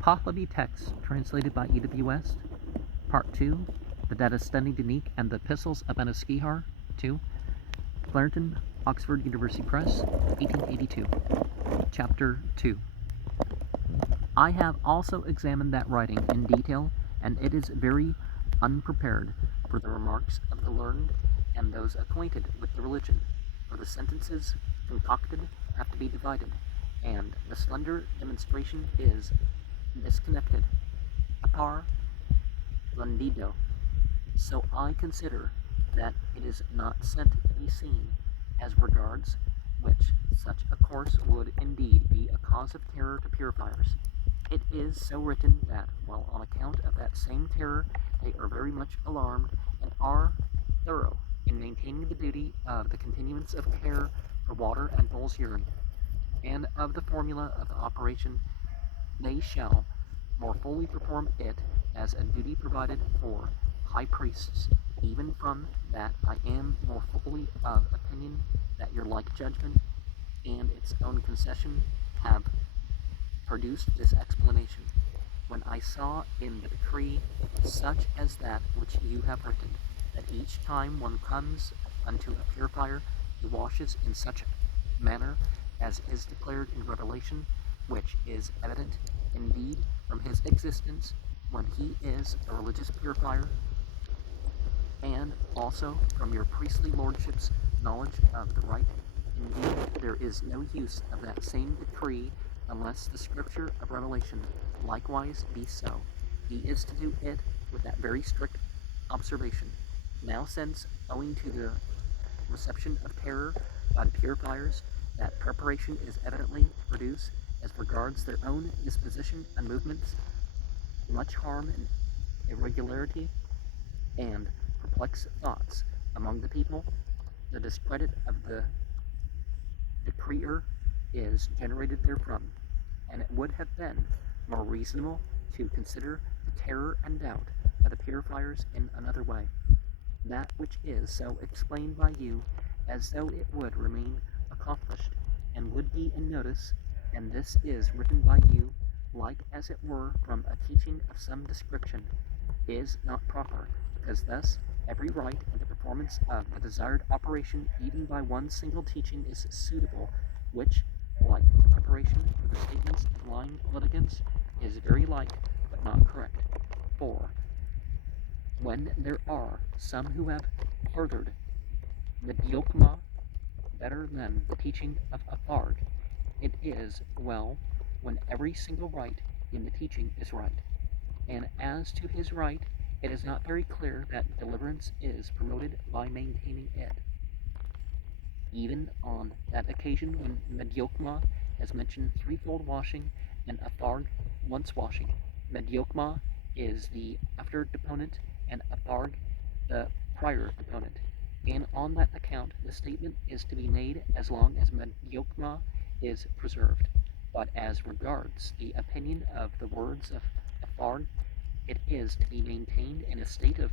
Pahlavi text translated by E.W. West. Part 2, The Dadistani Unique and the Epistles of Manuskihar II. Clarendon, Oxford University Press, 1882. Chapter 2. I have also examined that writing in detail, and it is very unprepared for the remarks of the learned and those acquainted with the religion, for the sentences concocted have to be divided, and the slender demonstration is disconnected, apar blendido. So I consider that it is not sent to be seen as regards which such a course would indeed be a cause of terror to purifiers. It is so written that, while on account of that same terror they are very much alarmed and are thorough in maintaining the duty of the continuance of care for water and bull's urine, and of the formula of the operation, they shall more fully perform it as a duty provided for high priests. Even from that I am more fully of opinion that your like judgment and its own concession have produced this explanation, when I saw in the decree such as that which you have written, that each time one comes unto a purifier, he washes in such manner as is declared in Revelation, which is evident indeed from his existence when he is a religious purifier, and also from your priestly lordship's knowledge of the right. Indeed, there is no use of that same decree unless the scripture of Revelation likewise be so. He is to do it with that very strict observation. Now since, owing to the reception of terror by the purifiers, that preparation is evidently to produce, as regards their own disposition and movements, much harm and irregularity, and perplex thoughts among the people, the discredit of the decreer is generated therefrom, and it would have been more reasonable to consider the terror and doubt of the purifiers in another way, that which is so explained by you, as though it would remain accomplished, and would be in notice, and this is written by you, like as it were from a teaching of some description, is not proper, because thus every rite in the performance of the desired operation, even by one single teaching, is suitable, which, like the preparation for the statements of lying litigants, is very like, but not correct. For when there are some who have furthered the diokma better than the teaching of Atharg, it is well when every single rite in the teaching is right. And as to his right, it is not very clear that deliverance is promoted by maintaining it. Even on that occasion when Mediokma has mentioned threefold washing and Atharg once washing, Mediokma is the after deponent and Atharg the prior deponent. And on that account, the statement is to be made as long as Mediokma is preserved. But as regards the opinion of the words of Atharg, it is to be maintained in a state of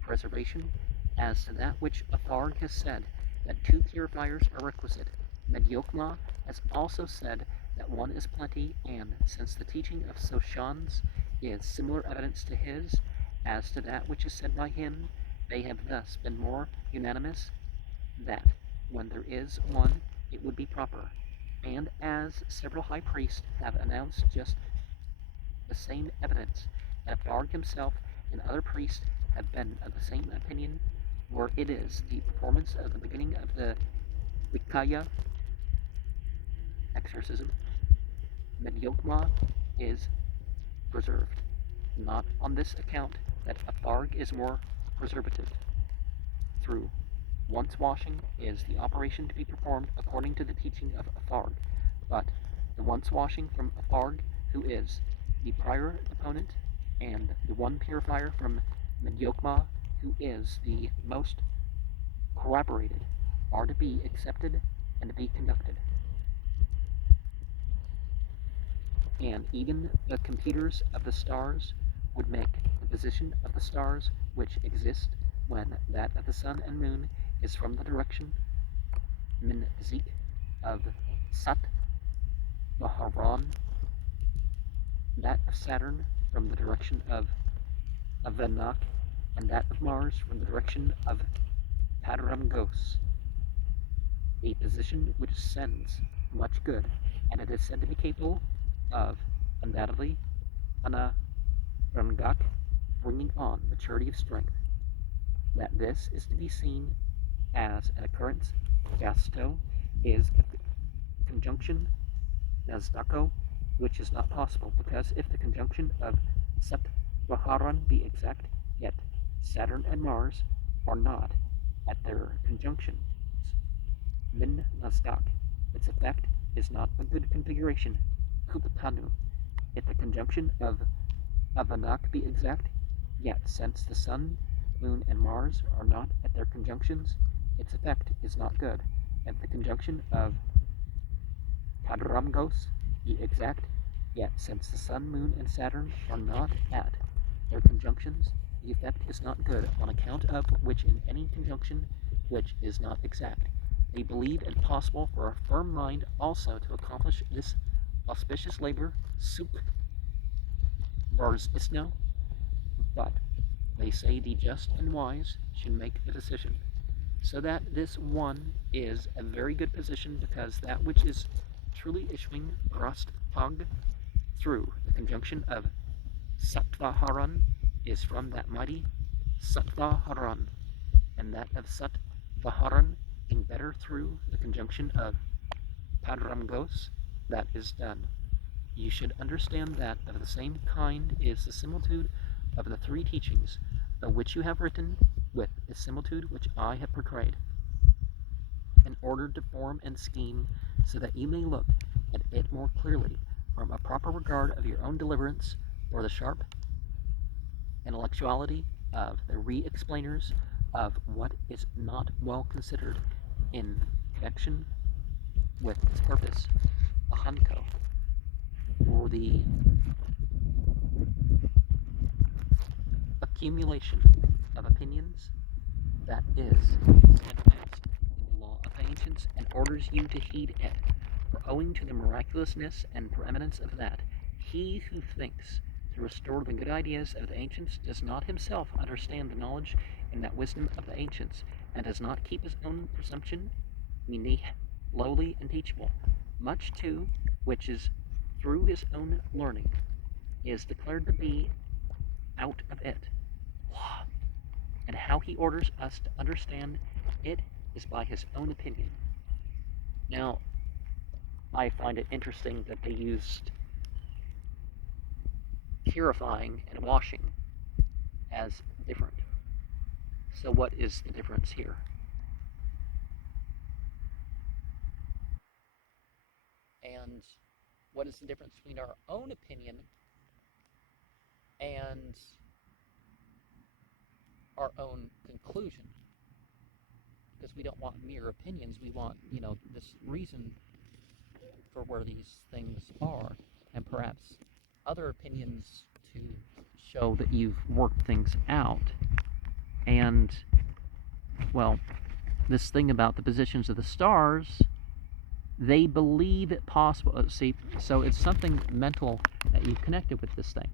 preservation, as to that which Atharg has said, that 2 purifiers are requisite. Mediokma has also said that one is plenty, and since the teaching of Soshans is similar evidence to his, as to that which is said by him, they have thus been more unanimous that when there is one, it would be proper. And as several high priests have announced just the same evidence, that Atharg himself and other priests have been of the same opinion, where it is the performance of the beginning of the Vikaya exorcism, Mediokma is preserved, not on this account that Atharg is more preservative. Through once washing is the operation to be performed according to the teaching of Atharg, but the once washing from Atharg, who is the prior opponent, and the one purifier from Mediokma, who is the most corroborated, are to be accepted and to be conducted. And even the computers of the stars would make the position of the stars which exist when that of the sun and moon is from the direction Minzik of Sat Vaharan that of Saturn from the direction of Avenach, and that of Mars from the direction of Padramgos, a position which sends much good, and it is said to be capable of, undoubtedly, Anarangak, bringing on maturity of strength. That this is to be seen as an occurrence, Gasto, is a conjunction, Nazdako, which is not possible, because if the conjunction of Satvaharan be exact, yet Saturn and Mars are not at their conjunctions. Min Nazdak, its effect is not a good configuration, Kupatanu. If the conjunction of Avanak be exact, yet since the Sun, Moon, and Mars are not at their conjunctions, its effect is not good. If the conjunction of Padramgos be exact, yet since the Sun, Moon, and Saturn are not at their conjunctions, the effect is not good, on account of which in any conjunction which is not exact, they believe it possible for a firm mind also to accomplish this auspicious labor, suk bars isno, but they say the just and wise should make a decision. So that this one is a very good position, because that which is truly issuing Grast Pag through the conjunction of Sattvaharan is from that mighty Sattvaharan, and that of Sattvaharan being better through the conjunction of Padramgos, that is done. You should understand that of the same kind is the similitude of the three teachings, of which you have written, with the similitude which I have portrayed, in order to form and scheme, so that you may look at it more clearly from a proper regard of your own deliverance, or the sharp intellectuality of the re-explainers of what is not well considered in connection with its purpose, a Hanko, or the accumulation of opinions that is steadfast in the law of the ancients, and orders you to heed it. For owing to the miraculousness and preeminence of that, he who thinks to restore the good ideas of the ancients does not himself understand the knowledge and that wisdom of the ancients, and does not keep his own presumption, meaning lowly and teachable, much too, which is through his own learning, is declared to be out of it. And how he orders us to understand it is by his own opinion. Now, I find it interesting that they used purifying and washing as different. So what is the difference here? And what is the difference between our own opinion and our own conclusion? Because we don't want mere opinions, we want, this reason for where these things are, and perhaps other opinions to show that you've worked things out. And, well, this thing about the positions of the stars, they believe it possible. See, so it's something mental that you've connected with this thing.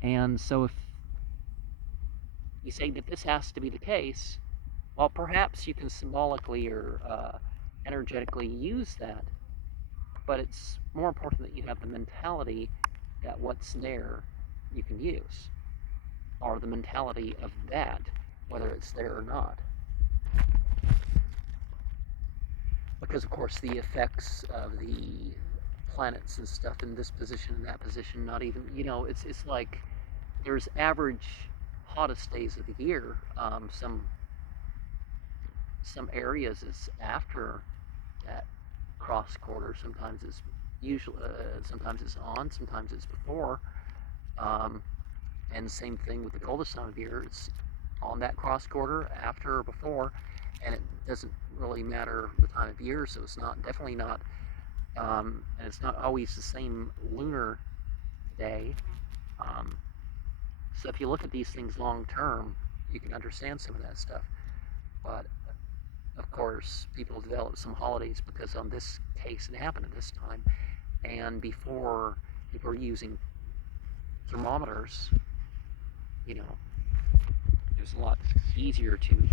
And so if you say that this has to be the case, well, perhaps you can symbolically or energetically use that, but it's more important that you have the mentality that what's there you can use, or the mentality of that, whether it's there or not. Because, of course, the effects of the planets and stuff in this position and that position, not even, it's like there's average hottest days of the year. Some areas it's after that cross quarter. Sometimes it's sometimes it's on, sometimes it's before. And same thing with the coldest time of year. It's on that cross quarter, after or before, and it doesn't really matter the time of year. So it's definitely not, and it's not always the same lunar day. So if you look at these things long term, you can understand some of that stuff. But of course, people develop some holidays because on this case it happened at this time, and before people were using thermometers, you know, it was a lot easier to